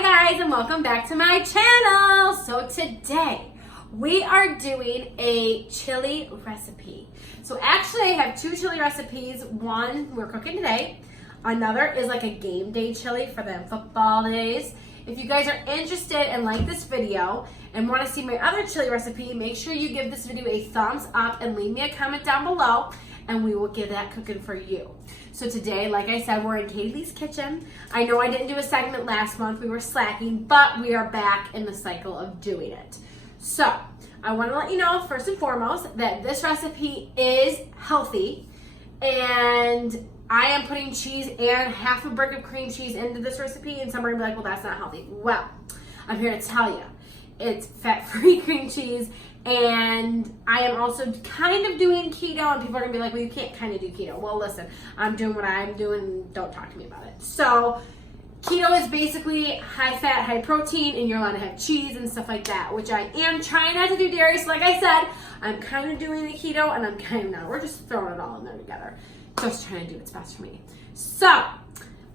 Hi guys, and welcome back to my channel. So today we are doing a chili recipe. So actually I have two chili recipes. One we're cooking today. Another is like a game day chili for the football days. If you guys are interested and like this video and want to see my other chili recipe, make sure you give this video a thumbs up and leave me a comment down below and we will get that cooking for you. So today, like I said, we're in Kaylee's kitchen. I know I didn't do a segment last month, we were slacking, but we are back in the cycle of doing it. So I want to let you know first and foremost that this recipe is healthy, and I am putting cheese and half a brick of cream cheese into this recipe, and some are gonna be like, well, that's not healthy. Well, I'm here to tell you, it's fat-free cream cheese, and I am also kind of doing keto, and people are gonna be like, well, you can't kind of do keto. Well, listen, I'm doing what I'm doing, don't talk to me about it. So keto is basically high fat, high protein, and you're allowed to have cheese and stuff like that, which I am trying not to do dairy. So like I said, I'm kind of doing the keto, and I'm kind of not. We're just throwing it all in there together. Just trying to do what's best for me. So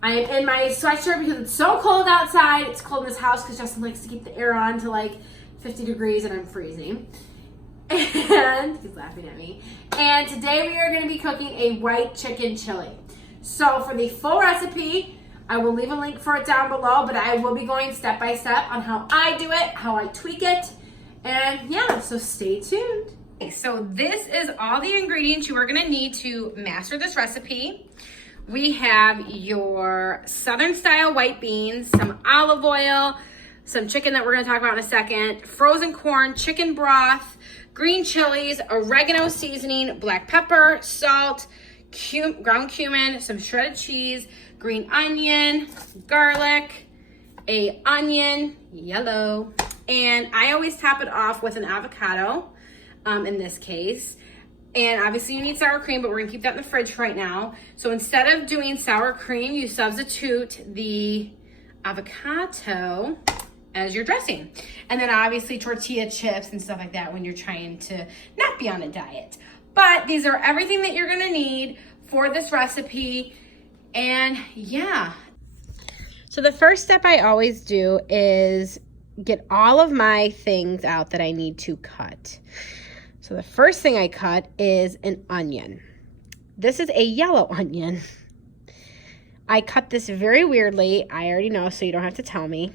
I am in my sweatshirt because it's so cold outside. It's cold in this house because Justin likes to keep the air on to like 50 degrees and I'm freezing. And he's laughing at me. And today we are going to be cooking a white chicken chili. So for the full recipe, I will leave a link for it down below, but I will be going step by step on how I do it, how I tweak it. And yeah, so stay tuned. Okay, so this is all the ingredients you are gonna need to master this recipe. We have your Southern style white beans, some olive oil, some chicken that we're gonna talk about in a second, frozen corn, chicken broth, green chilies, oregano seasoning, black pepper, salt, ground cumin, some shredded cheese, green onion, garlic, a onion, yellow, and I always top it off with an avocado in this case. And obviously you need sour cream, but we're gonna keep that in the fridge right now. So instead of doing sour cream, you substitute the avocado as your dressing. And then obviously tortilla chips and stuff like that when you're trying to not be on a diet. But these are everything that you're gonna need for this recipe. And yeah. So the first step I always do is get all of my things out that I need to cut. So the first thing I cut is an onion. This is a yellow onion. I cut this very weirdly. I already know, so you don't have to tell me.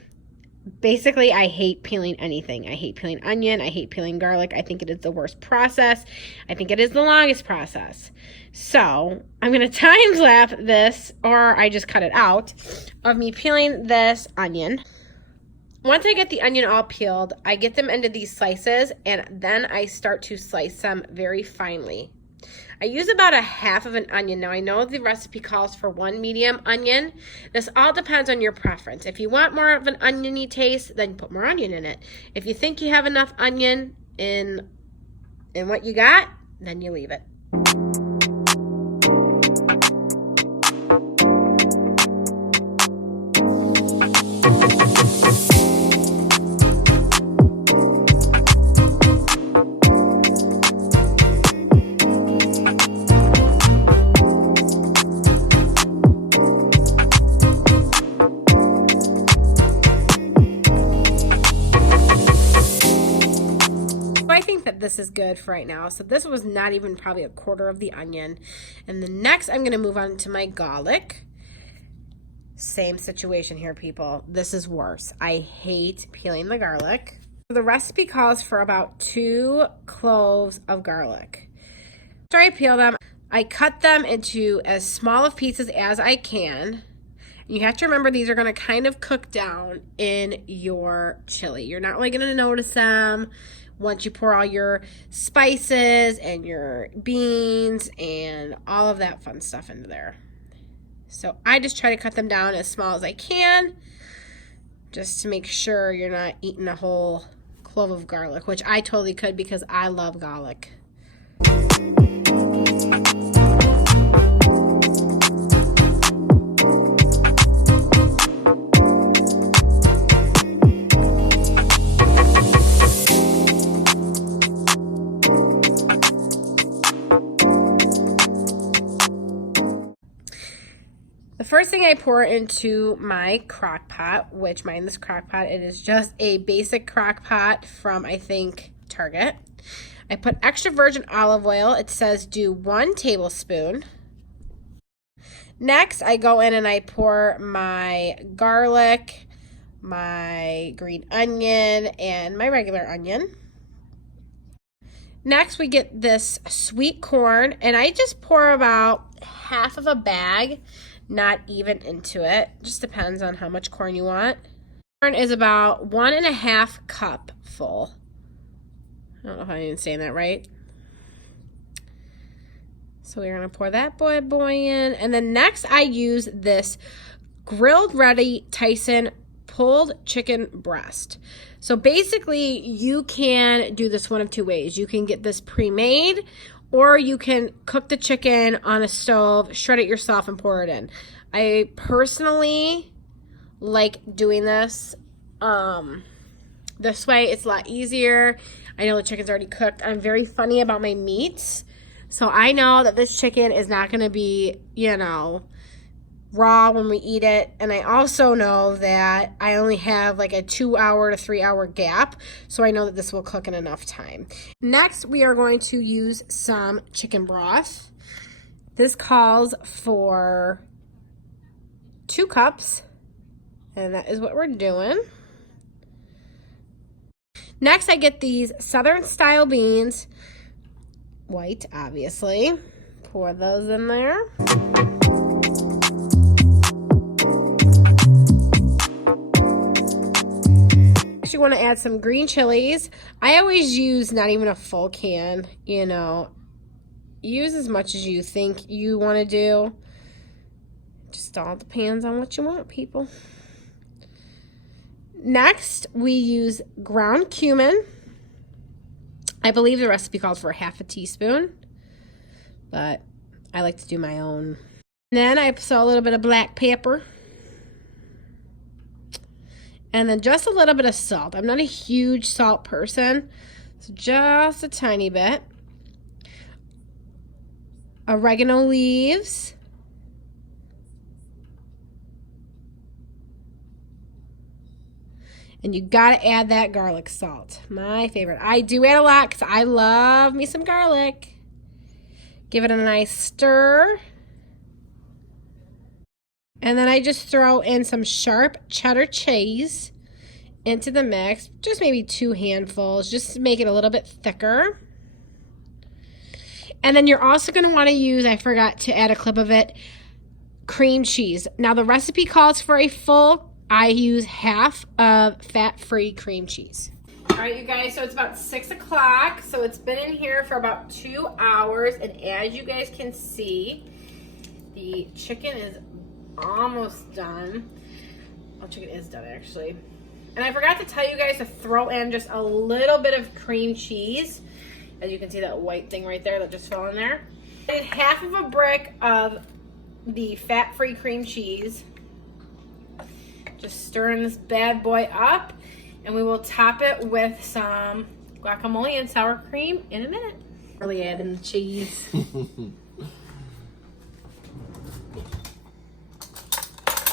Basically, I hate peeling anything. I hate peeling onion. I hate peeling garlic. I think it is the worst process. I think it is the longest process. So I'm going to time lapse this, or I just cut it out, of me peeling this onion. Once I get the onion all peeled, I get them into these slices, and then I start to slice them very finely. I use about a half of an onion. Now I know the recipe calls for 1 medium onion. This all depends on your preference. If you want more of an oniony taste, then put more onion in it. If you think you have enough onion in what you got, then you leave it. This is good for right now. So this was not even probably a quarter of the onion. And the next I'm going to move on to my garlic. Same situation here, people. This is worse. I hate peeling the garlic. The recipe calls for about 2 cloves of garlic. After I peel them, I cut them into as small of pieces as I can. You have to remember these are going to kind of cook down in your chili. You're not really going to notice them once you pour all your spices and your beans and all of that fun stuff into there. So I just try to cut them down as small as I can, just to make sure you're not eating a whole clove of garlic, which I totally could because I love garlic. first thing I pour into my crock pot, which mine this crock pot, it is just a basic crock pot from, I think, Target. I put extra virgin olive oil. It says do 1 tablespoon. Next, I go in and I pour my garlic, my green onion, and my regular onion. Next, we get this sweet corn, and I just pour about half of a bag, not even into it. Just depends on how much corn you want. Corn is about 1.5 cup full. I don't know if I'm even saying that right. So we're going to pour that boy in. And then next I use this grilled ready Tyson pulled chicken breast. So basically you can do this one of 2 ways. You can get this pre-made, or you can cook the chicken on a stove, shred it yourself, and pour it in. I personally like doing this this way. It's a lot easier. I know the chicken's already cooked. I'm very funny about my meats. So I know that this chicken is not going to be, raw when we eat it. And I also know that I only have like a 2-hour to 3-hour gap. So I know that this will cook in enough time. Next, we are going to use some chicken broth. This calls for 2 cups. And that is what we're doing. Next, I get these Southern style beans. White, obviously. Pour those in there. Next, you want to add some green chilies. I always use not even a full can, Use as much as you think you want to do. Just all depends on what you want, people. Next, we use ground cumin. I believe the recipe calls for 1/2 teaspoon, but I like to do my own. Then I saw a little bit of black pepper. And then just a little bit of salt. I'm not a huge salt person, so just a tiny bit. Oregano leaves. And you gotta add that garlic salt. My favorite. I do add a lot because I love me some garlic. Give it a nice stir. And then I just throw in some sharp cheddar cheese into the mix. Just maybe 2 handfuls, just to make it a little bit thicker. And then you're also gonna wanna use, I forgot to add a clip of it, cream cheese. Now the recipe calls for a full. I use 1/2 of fat-free cream cheese. All right, you guys, so it's about 6 o'clock. So it's been in here for about 2 hours. And as you guys can see, the chicken is almost done. Oh, chicken is done, actually. And I forgot to tell you guys to throw in just a little bit of cream cheese. As you can see, that white thing right there that just fell in there. I did 1/2 of a brick of the fat-free cream cheese. Just stirring this bad boy up, and we will top it with some guacamole and sour cream in a minute. Really adding the cheese. Do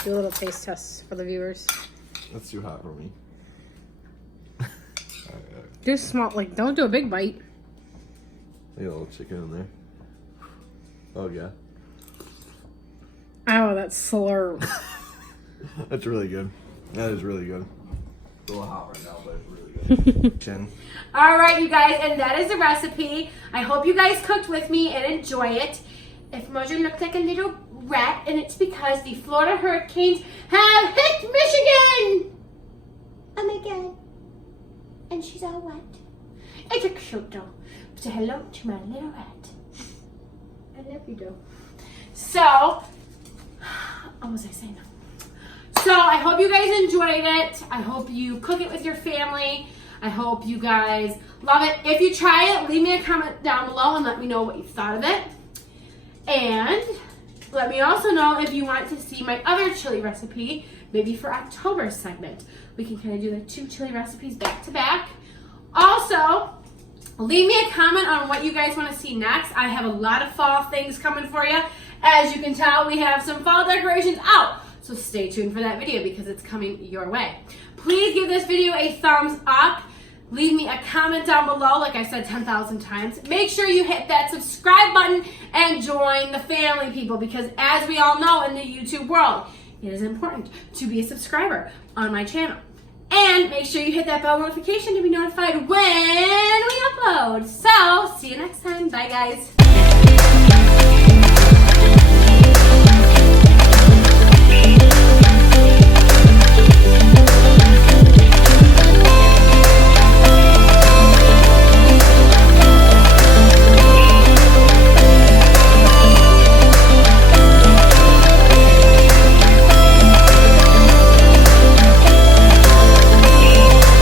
a little taste test for the viewers. That's too hot for me. Do small, don't do a big bite. Got a little chicken in there. Oh yeah. Oh, that's slurp. That's really good. That is really good. It's a little hot right now, but it's really good. Chin. All right, you guys, and that is the recipe. I hope you guys cooked with me and enjoy it. If Mojo looked like a little rat, and it's because the Florida hurricanes have hit Michigan. Oh my God. And she's all wet. It's a cute though. Say hello to my little rat. I love you, though. So, what was I saying? So, I hope you guys enjoyed it. I hope you cook it with your family. I hope you guys love it. If you try it, leave me a comment down below and let me know what you thought of it. And let me also know if you want to see my other chili recipe, maybe for October's segment. We can kind of do the 2 chili recipes back to back. Also, leave me a comment on what you guys want to see next. I have a lot of fall things coming for you. As you can tell, we have some fall decorations out. So stay tuned for that video because it's coming your way. Please give this video a thumbs up. Leave me a comment down below, like I said 10,000 times. Make sure you hit that subscribe button and join the family, people, because as we all know in the YouTube world, it is important to be a subscriber on my channel. And make sure you hit that bell notification to be notified when we upload. So, see you next time. Bye, guys.